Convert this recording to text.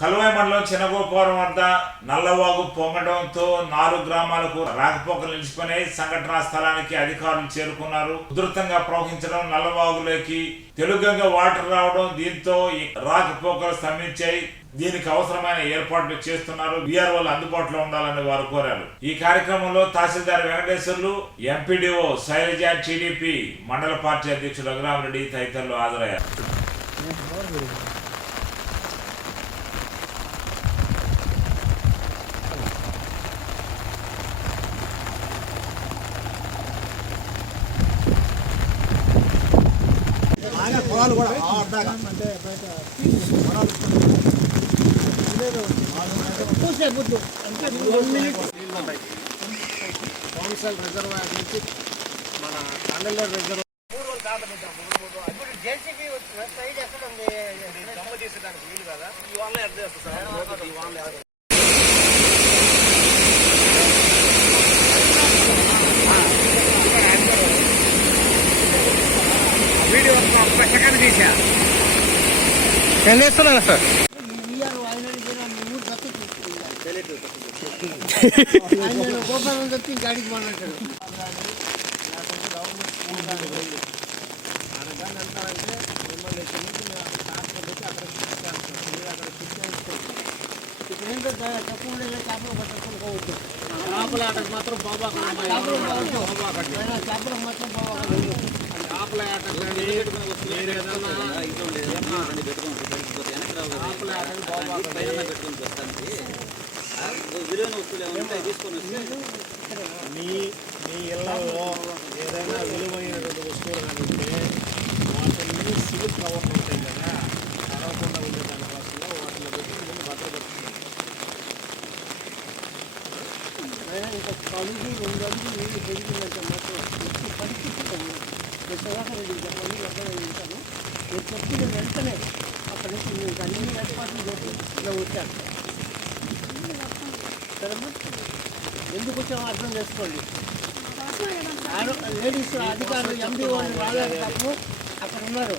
కలువాయి మండలం చిన్నగోపురం వద్ద నల్లవాగు పొంగడంతో నాలుగు గ్రామాలకు రాకపోకలు నిలిచిపోయినాయి సంఘటనా స్థలానికి అధికారులు చేరుకున్నారు. ఉధృతంగా ప్రవహించడం నల్లవాగులోకి తెలుగంగా వాటర్ రావడం దీంతో ఈ రాకపోకలు స్తంభించాయి. దీనికి అవసరమైన ఏర్పాట్లు చేస్తున్నారు. వీఆర్ఓలు అందుబాటులో ఉండాలని వారు కోరారు. ఈ కార్యక్రమంలో తహసీల్దార్ వెంకటేశ్వర్లు ఎంపీడీఓ శైలజ టీడీపీ మండల పార్టీ అధ్యక్షుడు రఘురామరెడ్డి తదితరులు హాజరయ్యారు. పొలాలు కూడా కౌన్సిల్ రిజర్వాయర్ నుంచి మన కండలర్ రిజర్వ్ జేసీబీ సైడ్ ఎక్కడ ఉంది దమ్మ చేసేదానికి వీలు కదా? ఈ వాళ్ళ అర్థం చేస్తారు సార్. ఈ వాళ్ళ చేపలు పట్టుకొని పోవద్దు చేపల ఆటకు మాత్రం బాబా చేపలు పోవద్దు మాత్రం పోవాలి చేపల ఆటకు మీ మీ ఇళ్ళలో ఏదైనా విలువైనటువంటి వస్తువులు కానీ ఉంటే వాటిని సిల్క్ కవర్ ఉంటాయి కదా తడవకుండా ఉండే దానికోసంలో వాటిలో పెట్టి ముందు భద్రపరుస్తుంది ఇంకా కలుగు రెండు అడుగులు నీళ్ళు పెరిగిందంటే మాత్రం. ఎట్టి నేను సుధాకర్ రెడ్డి చెప్పండి ఎక్కడ ఉంటాను. నేను చెప్పిన వెంటనే అక్కడి నుంచి మీకు అన్ని ఏర్పాట్లు చేసి ఇలా వచ్చాను. సరేమ్మా ఎందుకు వచ్చామో అర్థం చేసుకోండి. లేడీస్ అధికారులు ఎంపీ వాళ్ళు రాలేదు తప్పు. అక్కడ ఉన్నారు.